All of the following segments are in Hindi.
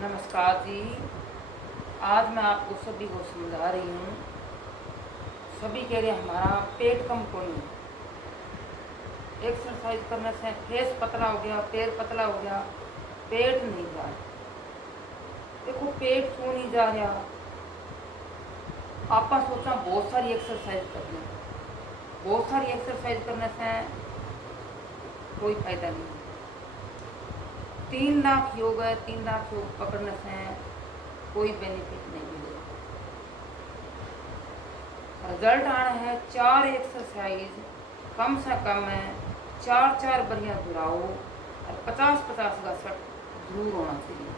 नमस्कार जी। आज मैं आपको सभी को समझा रही हूँ। सभी कह रहे हैं हमारा पेट कम क्यों नहीं। एक्सरसाइज करने से फेस पतला हो गया, पैर पतला हो गया, पेट नहीं जा रहा। देखो पेट क्यों नहीं जा रहा। आपा सोचा बहुत सारी एक्सरसाइज करनी, बहुत सारी एक्सरसाइज करने से कोई फायदा नहीं। 3 लाख योग है, 3 लाख योग पकड़ने से कोई बेनिफिट नहीं मिलेगा। रिजल्ट आना है 4 एक्सरसाइज कम से कम है, 4 बढ़िया दोहराओ और 50 का सेट जरूर होना चाहिए।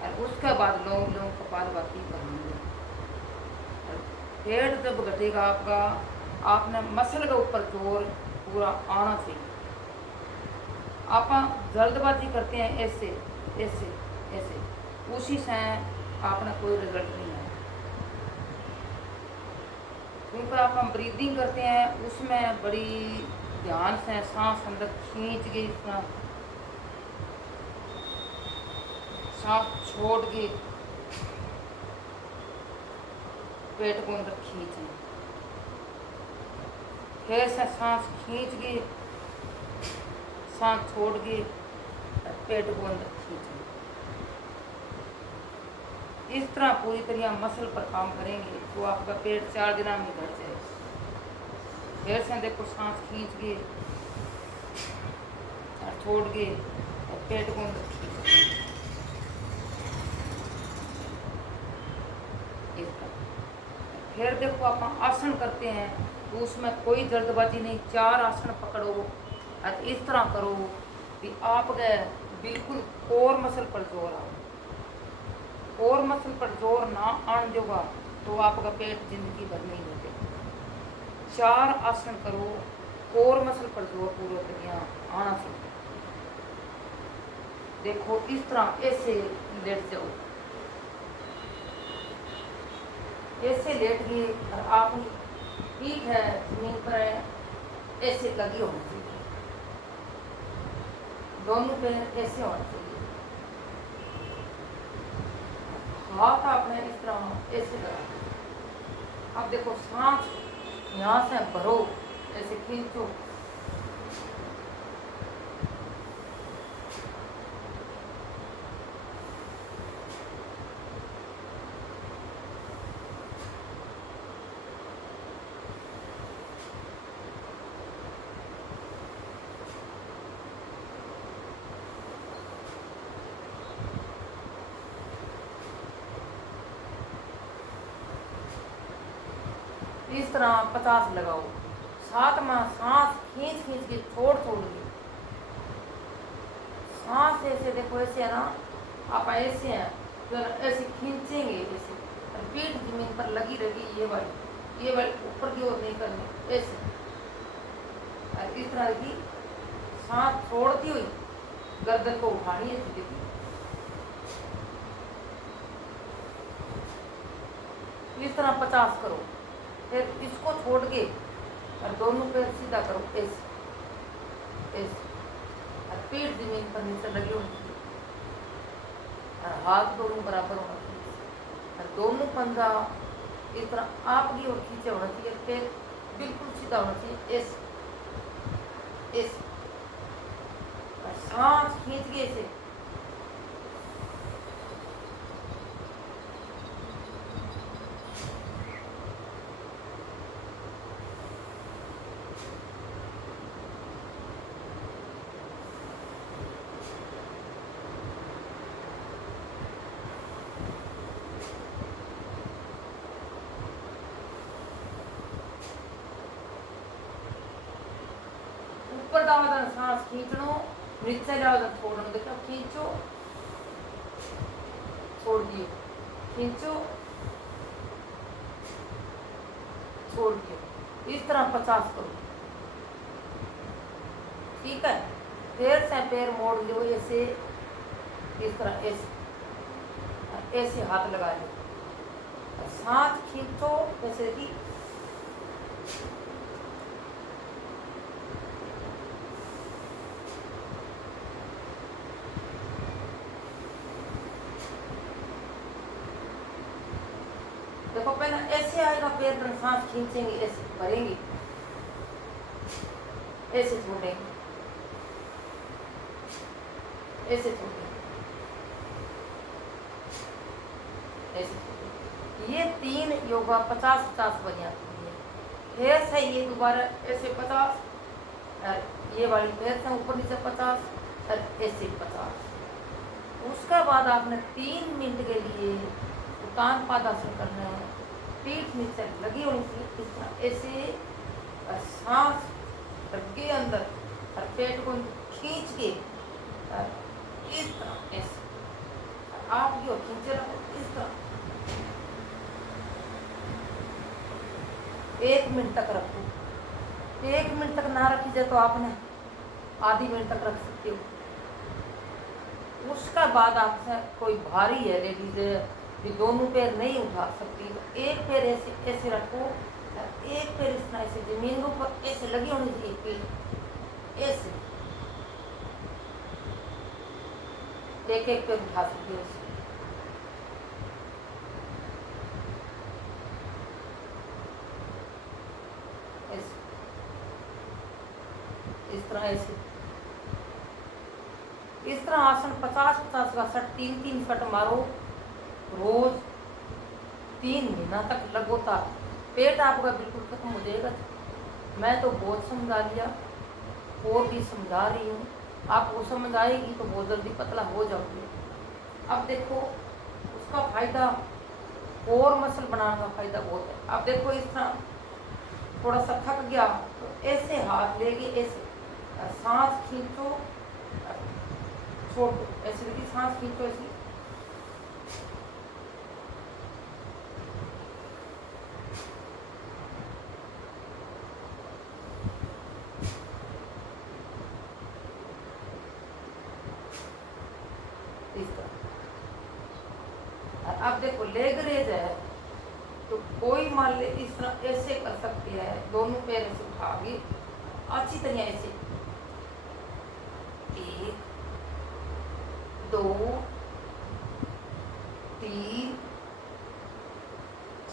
और उसके बाद लोग कपालभाति करेंगे। पेट जब घटेगा आपका, आपने मसल के ऊपर जोर पूरा आना चाहिए। आप जल्दबाजी करते हैं ऐसे ऐसे ऐसे, उसी से आपने कोई रिजल्ट नहीं आया। क्योंकि आप हम ब्रीदिंग करते हैं उसमें बड़ी ध्यान से सांस अंदर खींच के, इतना सांस छोड़ के पेट को अंदर खींचना, फिर से सांस खींच के सांस छोड़ के पेट को अंदर खींचना। इस तरह पूरी तरह मसल पर काम करेंगे तो आपका पेट 4 दिन में घट जाएगा। फिर से देखो सांस खींच के और छोड़ के और पेट को अंदर खींचना। इस तरह फिर देखो आप आसन करते हैं तो उसमें कोई जल्दबाजी नहीं, 4 आसन पकड़ो और इस तरह करो कि आपके बिल्कुल कोर मसल पर जोर आओ। कोर मसल पर जोर ना आन देगा तो आपका पेट जिंदगी भर नहीं घटेगा। 4 आसन करो, कोर मसल पर जोर पूरा दुनिया आना चाहिए। देखो इस तरह ऐसे लेट जाओ, ऐसे लेट गए और आप ठीक है जमीन पर ऐसे लगी होनी चाहिए, दोनों पैर ऐसे होने चाहिए। हाथ आपने इस तरह ऐसे लगा। अब देखो सांस यहाँ से भरो, ऐसे खींचो, इस तरह 50 लगाओ। साथ में सांस खींच खींच के छोड़ छोड़ के सांस ऐसे देखो, ऐसे है ना, आप ऐसे हैं तो ऐसे खींचेंगे ऐसे, पीठ जमीन पर लगी रहेगी। ये वाली ऊपर की ओर नहीं करनी, ऐसे। और इस तरह की सांस छोड़ती हुई गर्दन को उठानी है धीरे धीरे। इस तरह 50 करो। फिर इसको छोड़ के और दोनों पैर सीधा करो, ऐसे ऐसे, और पीठ जमीन पर नीचे लगे होने चाहिए और हाथ दोनों बराबर होना चाहिए और दोनों पंजा इस तरह आपकी ओर खींचे होना चाहिए। पैर बिल्कुल सीधा होना चाहिए, ऐसे ऐसे, और सांस खींच के ऐसे। ऊपर जाओ सांस खींचनो, नीचे जाओ छोड़ो। देखो खींचो, छोड़ दियो, खींचो, छोड़ दियो। इस तरह 50 करो, ठीक है। फिर से पैर मोड़ लो ऐसे, इस तरह ऐसे, ऐसे हाथ लगा लो, सांस खींचो जैसे कि ना ऐसे आएगा, पैर पर सांस खींचेंगे, ऐसे भरेंगे, ऐसे छोड़ेंगे, ऐसे छोड़ेंगे, ऐसे छोड़ेंगे। ये 3 योगा 50-50 बन जाती है। ऐसे ये दोबारा ऐसे 50, और ये वाली पैर से ऊपर नीचे 50, और ऐसे 50। उसके बाद आपने 3 मिनट के लिए उत्तान पादासन करना है। पीठ नीचे लगी होनी चाहिए, इस तरह ऐसे, और सांस के अंदर, और पेट को खींच के, और इस तरह ऐसे आप जो खींचे रखो इस तरह 1 मिनट तक रखो। 1 मिनट तक ना रखी जाए तो आपने आधी मिनट तक रख सकते हो। उसका बाद आपसे कोई भारी है लेडीज भी दोनों पैर नहीं उठा सकती, तो एक पैर ऐसे ऐसे रखो, एक पैर इस तरह ऐसे जमीन पर ऐसे लगी होनी चाहिए, पैर ऐसे एक एक पैर उठा सकती हो। ऐसे इस तरह ऐसे इस तरह आसन 50-50 का सेट 3-3 सेट मारो रोज 3 महीना तक लगातार। पेट आपका बिल्कुल खत्म हो जाएगा। मैं तो बहुत समझा लिया और भी समझा रही हूँ, आपको समझ आएगी तो बहुत जल्दी पतला हो जाओगे। अब देखो उसका फायदा और मसल बनाने का फायदा बहुत है। अब देखो इस तरह थोड़ा सा थक गया तो ऐसे हाथ लेके ऐसे सांस खींचो, छोड़ो, ऐसे देखिए सांस खींचो ऐसे, इस तरह। अब देखो लेग रेज है तो कोई मान ले इस तरह ऐसे कर सकती है, दोनों पैर ऐसे उठा के अच्छी तरह ऐसे 1 2 3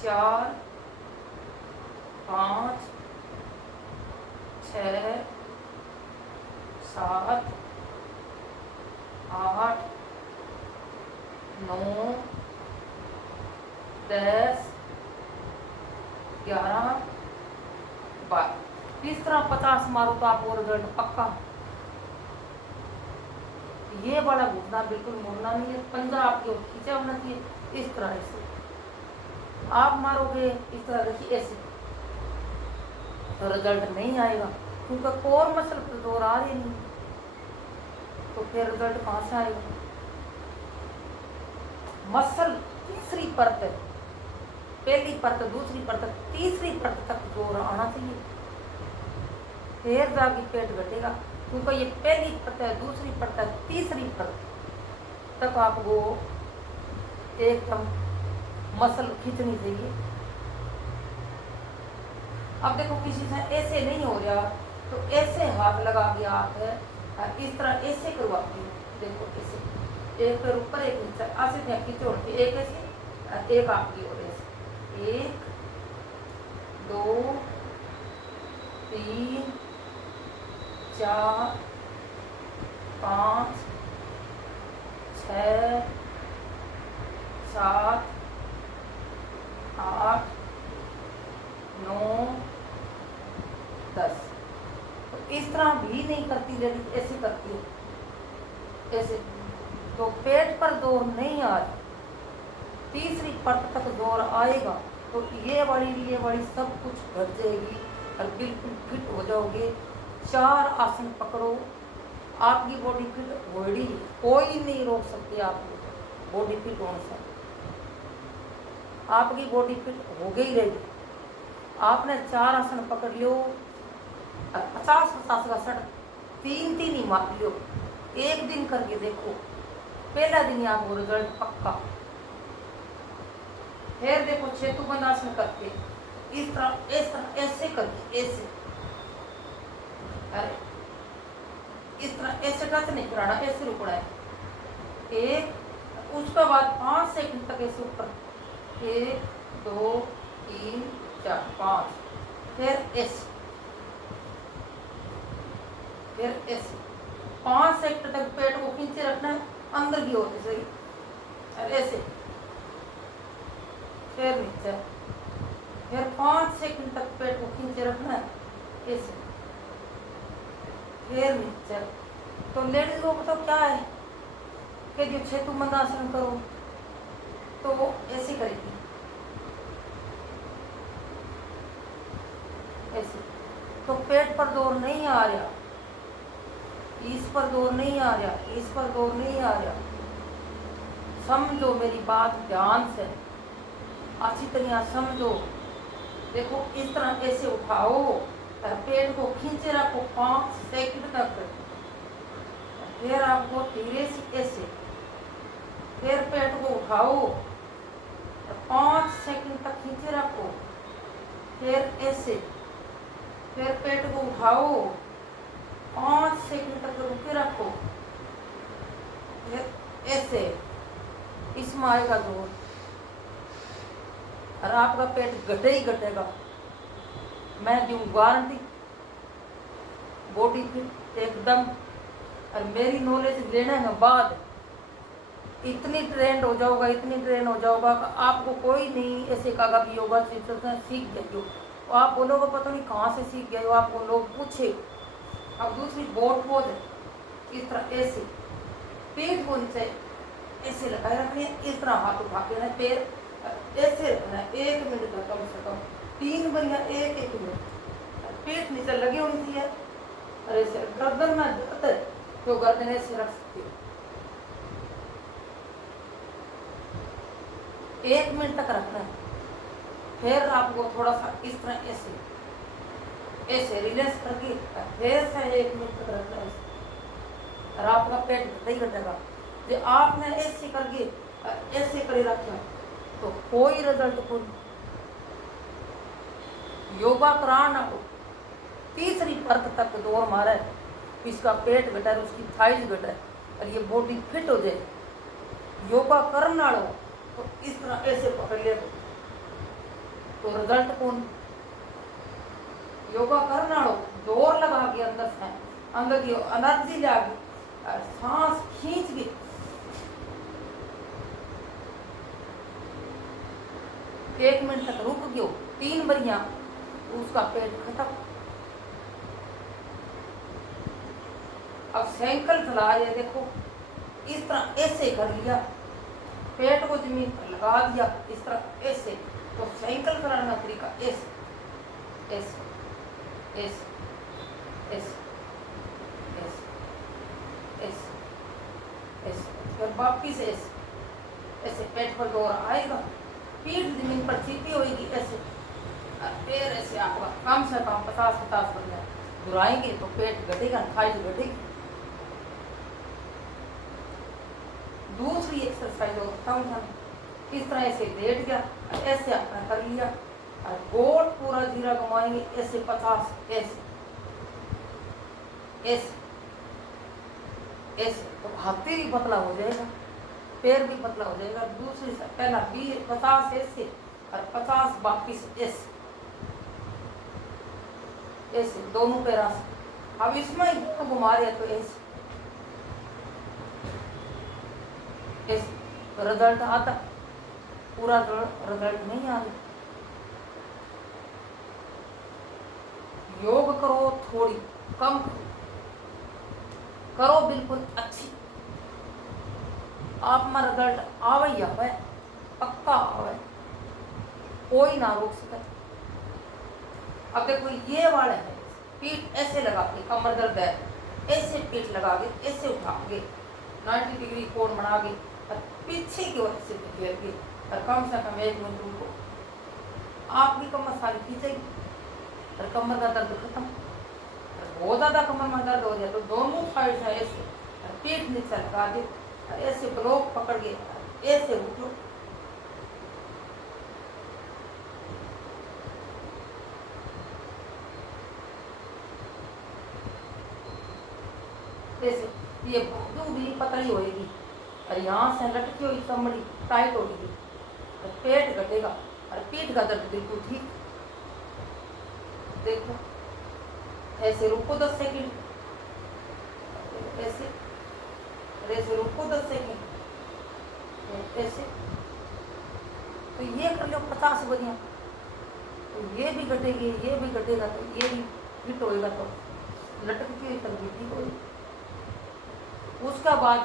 4 5 6 7 8 9 10 11 12। इस तरह 50 मारो तो आपको रिजल्ट पक्का। ये वाला घुटना बिल्कुल मुड़ना नहीं है, पंजा आपके खींचा होना चाहिए। इस तरह से आप मारोगे इस तरह देखिए ऐसे तो रिजल्ट नहीं आएगा, क्योंकि कोर मसल पर जोर आ रही नहीं, तो फिर रिजल्ट कहाँ से आएगा। मसल तीसरी परत है, पहली परत दूसरी परत तीसरी परत तक जोर आना चाहिए, फिर जाके पेट घटेगा। क्योंकि ये पहली परत है, दूसरी परत है, तीसरी परत तक आपको एकदम मसल खींचनी चाहिए। अब देखो किसी से ऐसे नहीं हो रहा तो ऐसे हाथ लगा के आप इस तरह ऐसे करवाती हूँ। देखो ऐसे एक पैर ऊपर एक नीचे ऐसे खींचो, एक ऐसे एक आपकी और ऐसे 1 2 3 4 5 6 7 8 9 10। तो इस तरह भी नहीं करती लेकिन ऐसे करती है ऐसे, तो पेट पर जोर नहीं आ रहा, तीसरी परत तक जोर आएगा तो ये वाली सब कुछ घट जाएगी और बिल्कुल फिट हो जाओगे। 4 आसन पकड़ो, आपकी बॉडी फिट होगी, कोई नहीं रोक सकती आपको बॉडी फिट होने से। आपकी बॉडी फिट हो गई रहेगी। आपने 4 आसन पकड़ लियो, 50-50 का सेट 3-3 ही मार लियो, एक दिन करके देखो, पहला दिन आपको रिजल्ट पक्का। फिर देखो सेतुबंध आसन करके इस तरह ऐसे करके ऐसे, अरे इस तरह ऐसे टच नहीं कराना, ऐसे रुकना है एक, उसके बाद 5 सेकंड तक ऐसे ऊपर 1 2 3 4 5, फिर ऐसे, फिर ऐसे 5 सेकंड तक पेट को खींचे रखना है, अंदर की ओर सही, और ऐसे, फिर नीचे, फिर 5 सेकंड तक पेट को खींचे रखना है, ऐसे, फिर नीचे। तो लेडीज को बताओ क्या है कि जो सेतु मंदासन करो तो वो ऐसे करेगी, ऐसे। तो पेट पर जोर नहीं आ रहा, इस पर जोर नहीं आ रहा, इस पर जोर नहीं आ रहा। समझो मेरी बात ध्यान से, अच्छी तरह समझो। देखो इस तरह ऐसे उठाओ और पेट को खींचे रखो 5 सेकंड तक, फिर आपको धीरे से ऐसे, फिर पेट को उठाओ और 5 सेकंड तक खींचे रखो, फिर ऐसे, फिर पेट को उठाओ 5 सेकंड तक रुके रखो, फिर ऐसे। इसमें आएगा जोर और आपका पेट घटे ही घटेगा, मैं दूं गारंटी, बॉडी फिट एकदम। और मेरी नॉलेज लेने के बाद इतनी ट्रेंड हो जाओगा, इतनी ट्रेंड हो जाओगा कि आपको कोई नहीं ऐसे कहा कि योगा सीख गए हो, तो आप बोलोगे पता नहीं कहाँ से सीख गए हो, आपको लोग पूछे। अब दूसरी बोट पोज है, इस तरह ऐसे पेट को नीचे ऐसे लगाए रखने, इस तरह हाथ उठा के रखना, पैर ऐसे रखना है 1 मिनट तक, कम से कम 3 बार या 1 मिनट। पेट नीचे लगी होनी चाहिए और ऐसे गर्दन में दर्द है तो गर्दन ऐसे रख सकती हो, 1 मिनट तक रखना है। फिर आपको थोड़ा सा इस तरह ऐसे ऐसे रिलैक्स करके फिर से 1 मिनट तक रखना है और आपका पेट घटता ही घटेगा। जो आपने ऐसे करके ऐसे करे रखा तो कोई रिजल्ट को योगा कराना हो, तीसरी परत तक दौड़ मारे, इसका पेट घटा है, उसकी थाइज घटा है और ये बॉडी फिट हो जाए। योगा करना हो तो इस तरह ऐसे पकड़ ले तो रिजल्ट कौन। योगा करना हो जोर लगा के अंदर की एनर्जी लागे और सांस खींच के एक मिनट तक रुक गयो 3 बरिया, उसका पेट खत्म। अब साइकिल चला रहे, देखो इस तरह ऐसे कर लिया, पेट को जमीन पर लगा दिया इस तरह ऐसे, तो साइकिल चलाने का तरीका ऐसे ऐसे ऐसे ऐसे ऐसे ऐसे ऐसे, फिर वापिस ऐसे ऐसे, पेट पर जोर आएगा, पीठ जमीन पर चिपी होगी ऐसे, फिर ऐसे आपका कम से कम 50-50 बन घुराएंगे तो पेट घटेगा, थाइज घटेगी। दूसरी एक्सरसाइज और बताऊँ, इस तरह ऐसे लेट गया, ऐसे आपने कर लिया और गोल पूरा जीरा घुमाएंगे ऐसे 50, ऐसे ऐसे ऐसे, तो हाथी भी पतला हो जाएगा, पैर भी पतला हो जाएगा। दूसरी से पहला 50 ऐसे और 50 वापिस ऐसे ऐसे, दोनों पैर से। अब इसमें ही घुमा रहे तो ऐसे ऐसे, रिजल्ट आता, पूरा रिजल्ट नहीं आता। योग करो, थोड़ी कम करो, बिल्कुल अच्छी, आप में रिजल्ट आवे ही आवे, पक्का आवे, कोई ना रोक सके। अब देखो ये वाले है, पीठ ऐसे लगा के, कमर दर्द है, ऐसे पीठ लगा के ऐसे उठा के 90 डिग्री कोण बना के और पीछे की ओर से घेर के और कम से कम 1 मिनट रुको, आपकी कमर सारी खींचेगी और कमर का दर्द खत्म। बहुत ज़्यादा कमर में दर्द हो जाए तो दोनों साइड से ऐसे और पीठ नीचे लगा दे और ऐसे ब्लॉक पकड़ के ऐसे उठो। ऐसे ये बाजू भी पतली होएगी और यहाँ से लटकी हुई चमड़ी टाइट होगी और पेट घटेगा और पीठ का दर्द बिल्कुल ठीक। देखो ऐसे रुको 10 सेकंड, ऐसे और ऐसे रुको 10 सेकंड, ऐसे। तो ये कर लो 50 बढ़िया। तो ये भी घटेगी, ये भी घटेगा, तो ये भी फिट होएगा, तो लटक के तक भी ठीक होगी। उसका बाद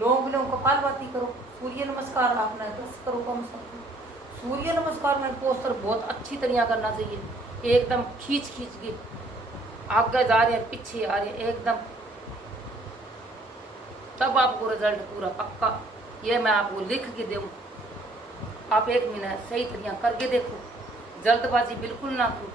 लोग कपालभाति करो, सूर्य नमस्कार आपने 10 करो कम से कम। सूर्य नमस्कार में पोस्टर बहुत अच्छी तरह करना चाहिए, एकदम खींच खींच के आगे जा रहे हैं, पीछे आ रहे हैं एकदम, तब आपको रिजल्ट पूरा पक्का। ये मैं आपको लिख के दूँ, आप 1 महीना सही तरह करके देखो, जल्दबाजी बिल्कुल ना करो।